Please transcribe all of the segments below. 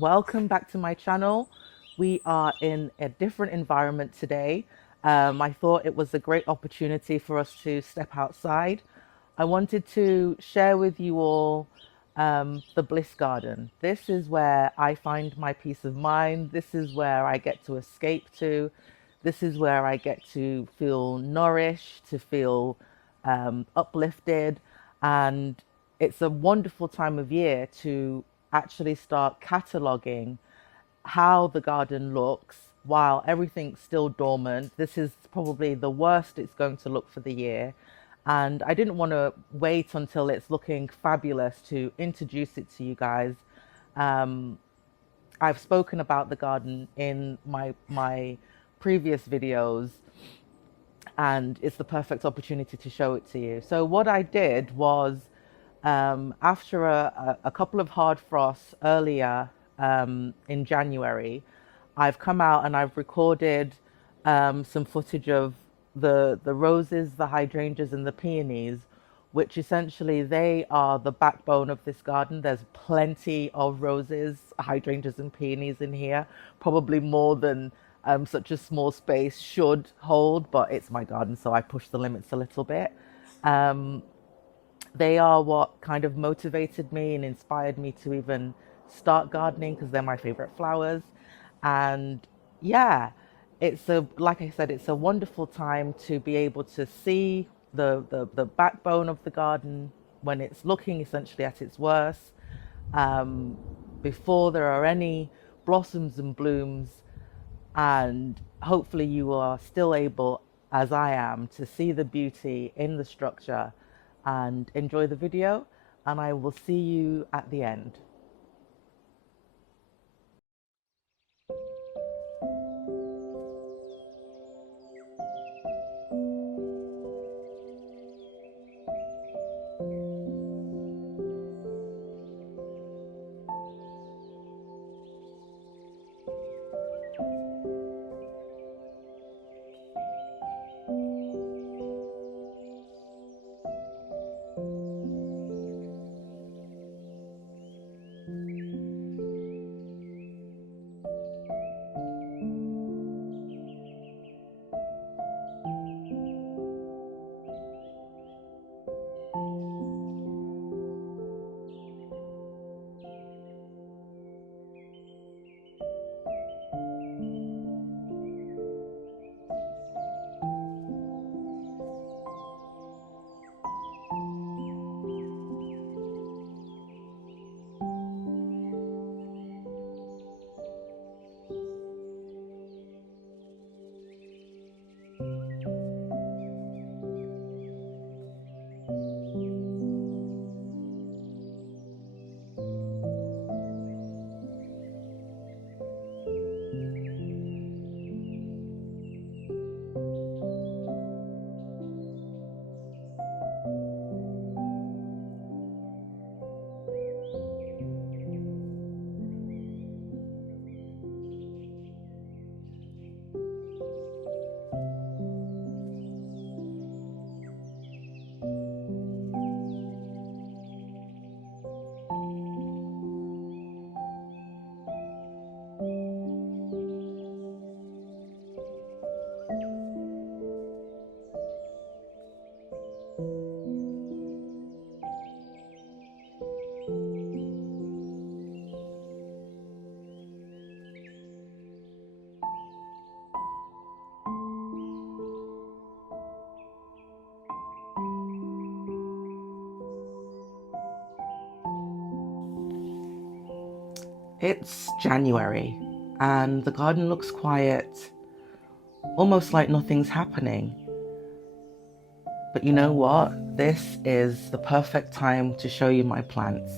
Welcome back to my channel. We are in a different environment today. I thought it was a great opportunity for us to step outside. I wanted to share with you all the Bliss Garden. This is where I find my peace of mind. This is where I get to escape to. This is where I get to feel nourished, to feel uplifted. And it's a wonderful time of year to actually start cataloging how the garden looks while everything's still dormant. This is probably the worst it's going to look for the year. And I didn't want to wait until it's looking fabulous to introduce it to you guys. Um, I've spoken about the garden in my previous videos, and it's the perfect opportunity to show it to you. So what I did was, after a couple of hard frosts earlier in January, I've come out and I've recorded some footage of the roses, the hydrangeas, and the peonies, which essentially they are the backbone of this garden. There's plenty of roses, hydrangeas, and peonies in here, probably more than such a small space should hold, but it's my garden, so I push the limits a little bit. Um, they are what kind of motivated me and inspired me to even start gardening because they're my favorite flowers. And yeah, it's a, like I said, it's a wonderful time to be able to see the backbone of the garden when it's looking essentially at its worst, um, before there are any blossoms and blooms. And hopefully you are still able, as I am, to see the beauty in the structure and enjoy the video. And I will see you at the end. It's January and the garden looks quiet, almost like nothing's happening. But you know what? This is the perfect time to show you my plants,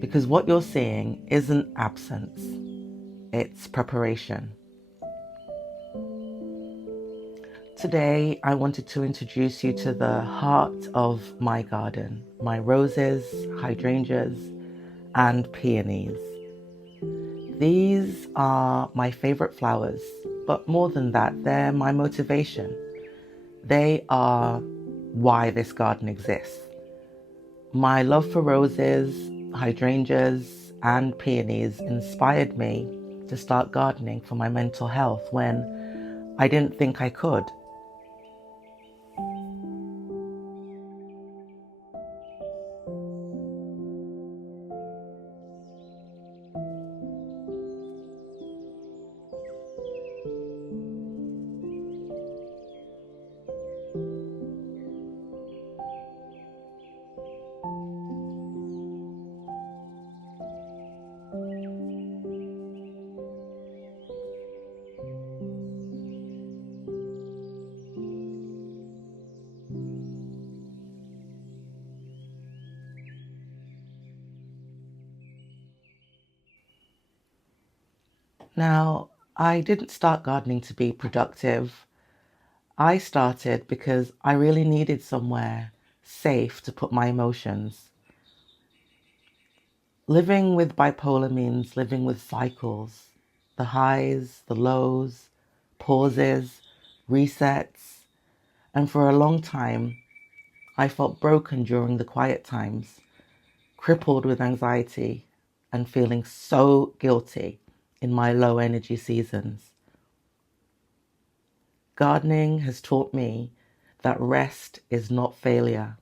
because what you're seeing isn't absence, it's preparation. Today, I wanted to introduce you to the heart of my garden, my roses, hydrangeas, and peonies. These are my favorite flowers, but more than that, they're my motivation. They are why this garden exists. My love for roses, hydrangeas, and peonies inspired me to start gardening for my mental health when I didn't think I could. Now, I didn't start gardening to be productive. I started because I really needed somewhere safe to put my emotions. Living with bipolar means living with cycles, the highs, the lows, pauses, resets, and for a long time, I felt broken during the quiet times, crippled with anxiety and feeling so guilty in my low energy seasons. Gardening has taught me that rest is not failure.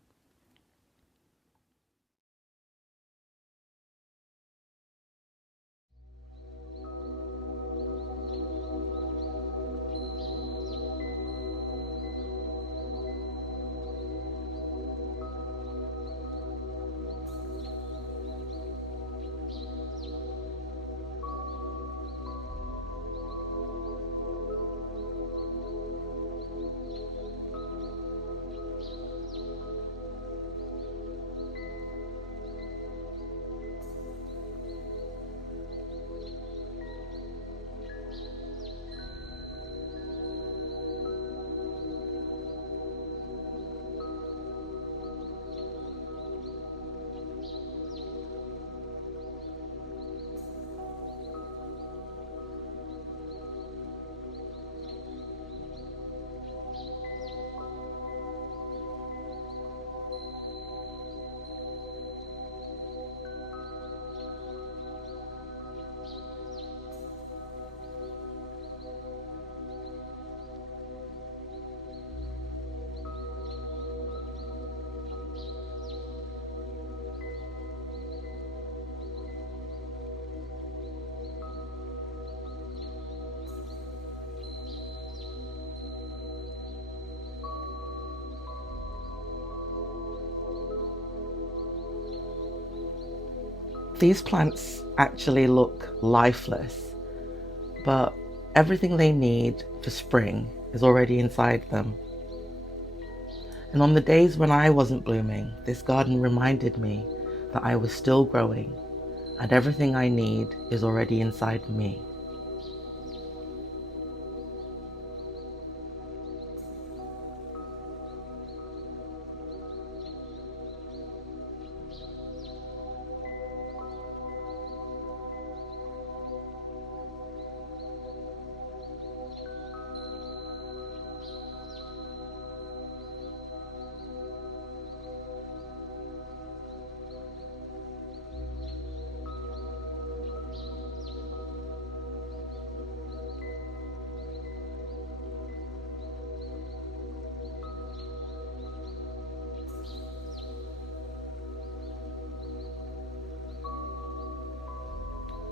These plants actually look lifeless, but everything they need for spring is already inside them. And on the days when I wasn't blooming, this garden reminded me that I was still growing and everything I need is already inside me.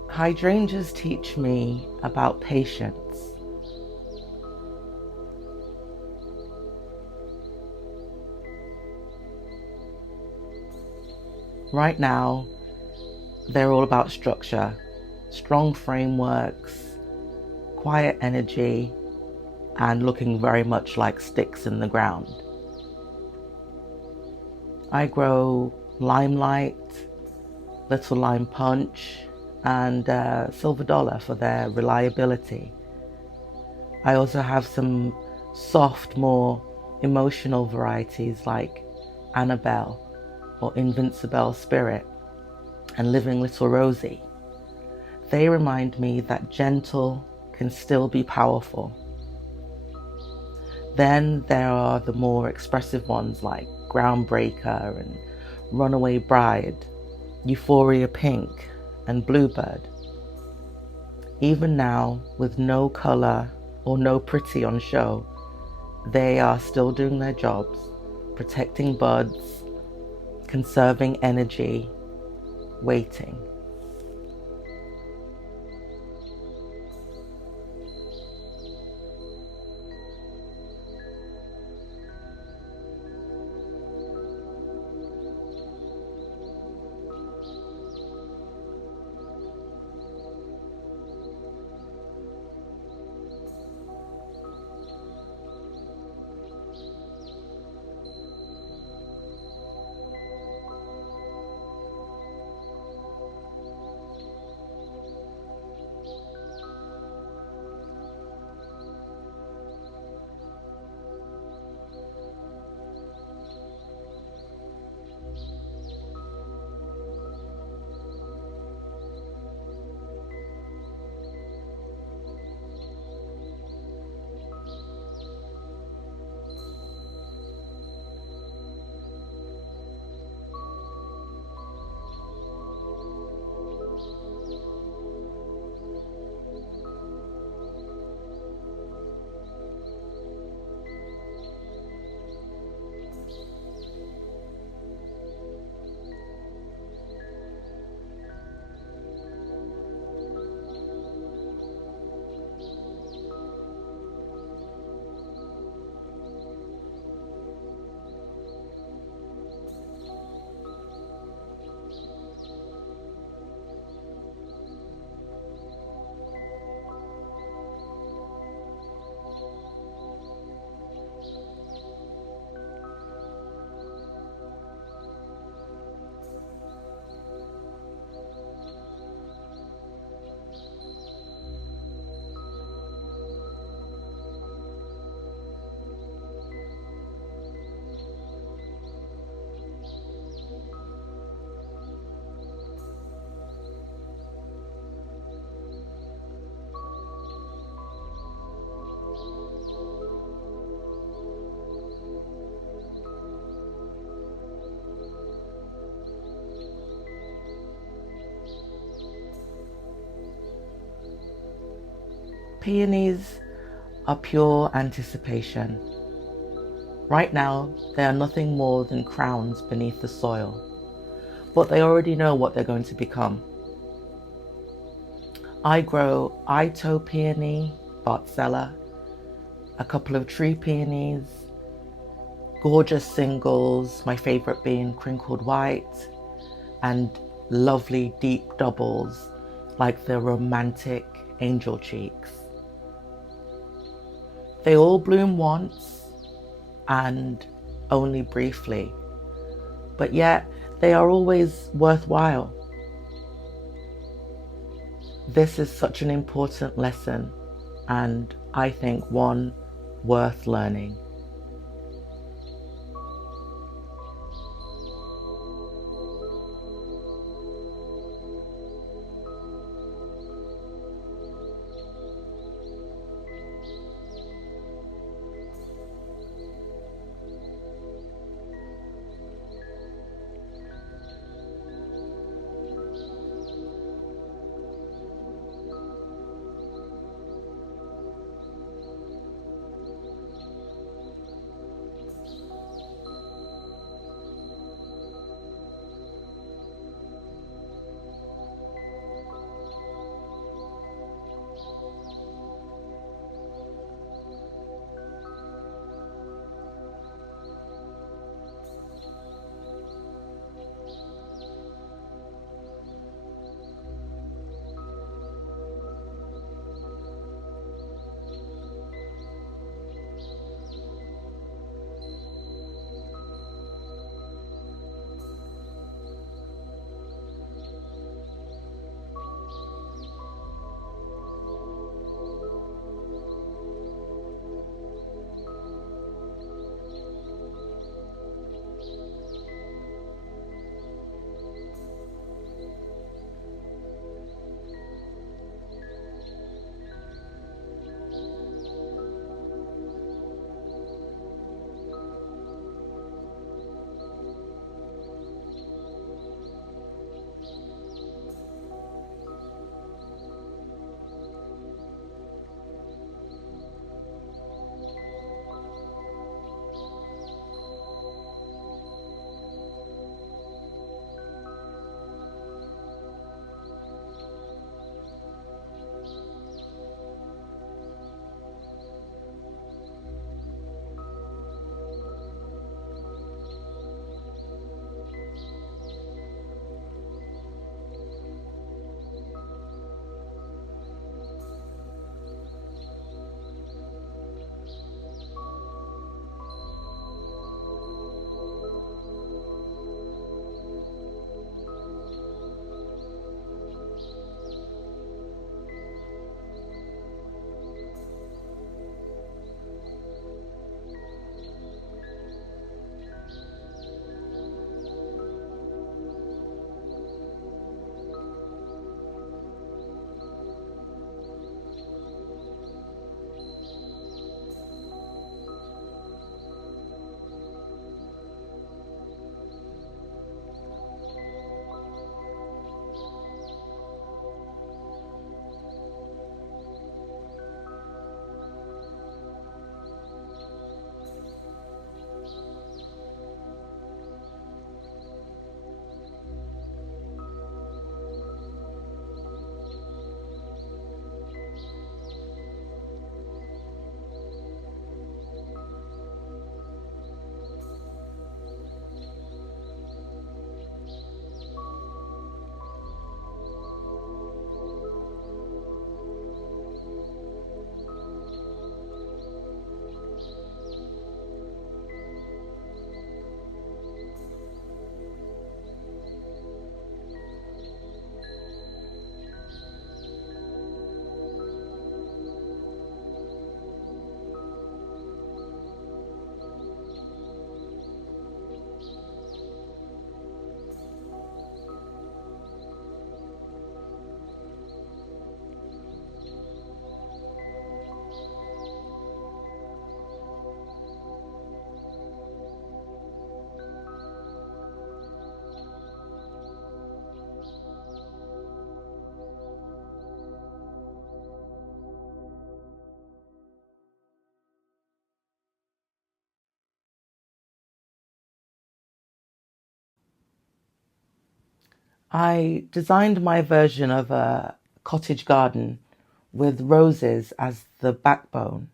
Hydrangeas teach me about patience. Right now, they're all about structure, strong frameworks, quiet energy, and looking very much like sticks in the ground. I grow limelight, little lime punch, and silver dollar for their reliability. I also have some soft, more emotional varieties like Annabelle or Invincible Spirit and Living Little Rosie. They remind me that gentle can still be powerful. Then there are the more expressive ones like Groundbreaker and Runaway Bride, Euphoria Pink, and bluebird. Even now, with no color or no pretty on show, they are still doing their jobs, protecting buds, conserving energy, waiting. Peonies are pure anticipation. Right now, they are nothing more than crowns beneath the soil, but they already know what they're going to become. I grow Ito peony, Bartzella, a couple of tree peonies, gorgeous singles, my favorite being crinkled white, and lovely deep doubles like the romantic angel cheeks. They all bloom once and only briefly, but yet they are always worthwhile. This is such an important lesson, and I think one worth learning. I designed my version of a cottage garden with roses as the backbone.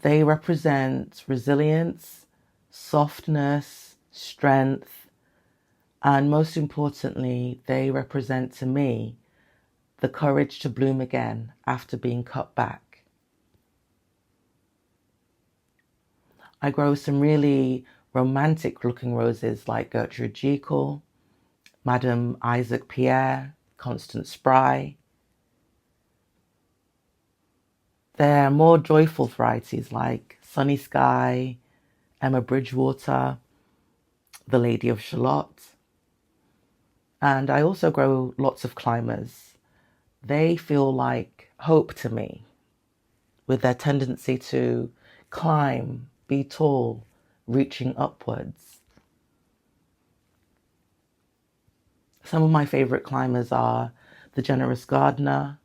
They represent resilience, softness, strength, and most importantly, they represent to me the courage to bloom again after being cut back. I grow some really romantic looking roses like Gertrude Jekyll, Madame Isaac Pierre, Constance Spry. There are more joyful varieties like Sunny Sky, Emma Bridgewater, The Lady of Shalott. And I also grow lots of climbers. They feel like hope to me with their tendency to climb, be tall, reaching upwards. Some of my favorite climbers are the Generous Gardener,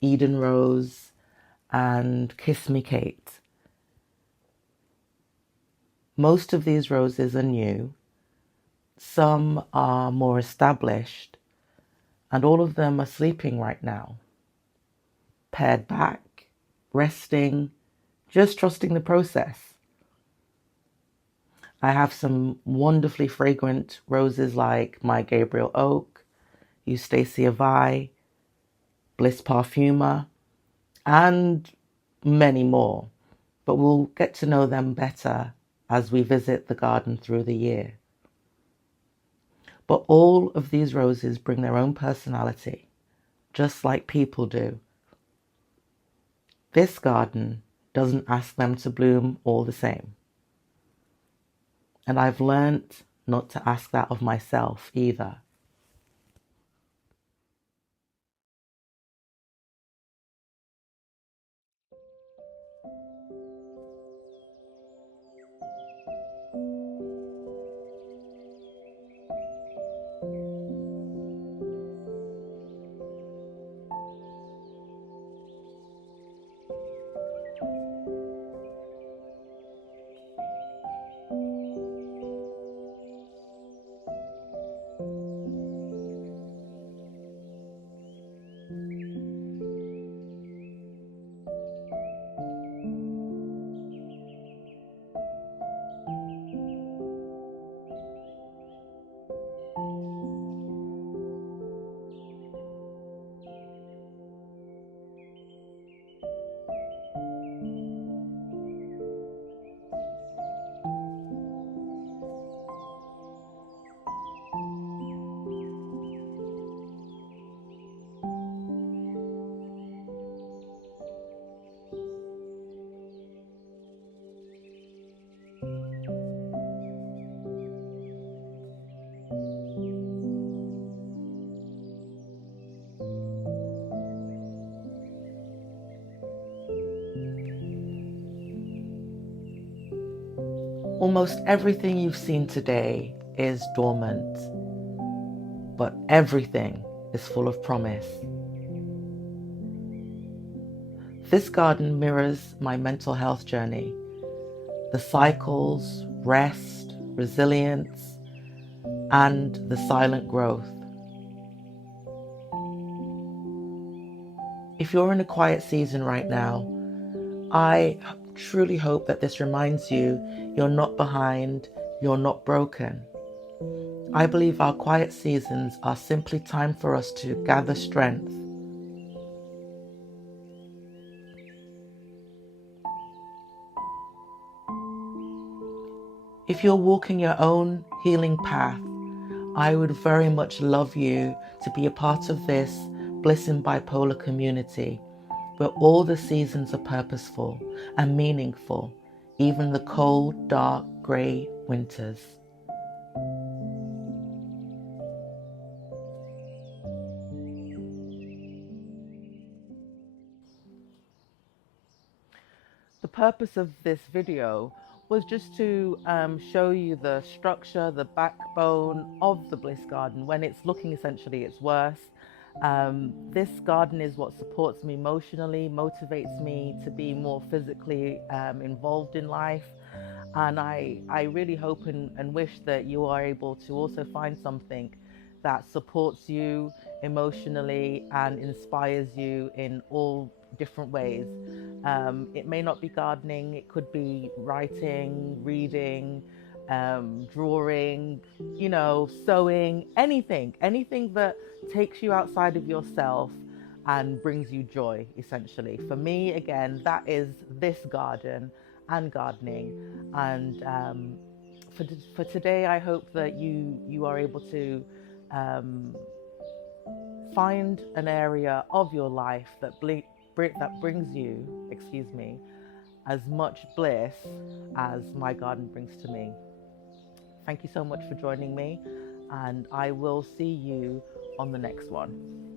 Eden Rose, and Kiss Me Kate. Most of these roses are new. Some are more established, and all of them are sleeping right now. Paired back, resting, just trusting the process. I have some wonderfully fragrant roses like My Gabriel Oak, Eustacia Vi, Bliss Parfuma, and many more. But we'll get to know them better as we visit the garden through the year. But all of these roses bring their own personality, just like people do. This garden doesn't ask them to bloom all the same. And I've learnt not to ask that of myself either. Almost everything you've seen today is dormant, but everything is full of promise. This garden mirrors my mental health journey, the cycles, rest, resilience, and the silent growth. If you're in a quiet season right now, I truly hope that this reminds you you're not behind, you're not broken. I believe our quiet seasons are simply time for us to gather strength. If you're walking your own healing path, I would very much love you to be a part of this Bliss in Bipolar community, where all the seasons are purposeful and meaningful, even the cold, dark, grey winters. The purpose of this video was just to show you the structure, the backbone of the Bliss Garden when it's looking essentially its worst. This garden is what supports me emotionally, motivates me to be more physically involved in life. And I really hope and wish that you are able to also find something that supports you emotionally and inspires you in all different ways. It may not be gardening, it could be writing, reading, drawing, sewing, anything that takes you outside of yourself and brings you joy, essentially. For me, again, that is this garden and gardening. And for today, I hope that you are able to um, find an area of your life that brings you, as much bliss as my garden brings to me. Thank you so much for joining me, and I will see you on the next one.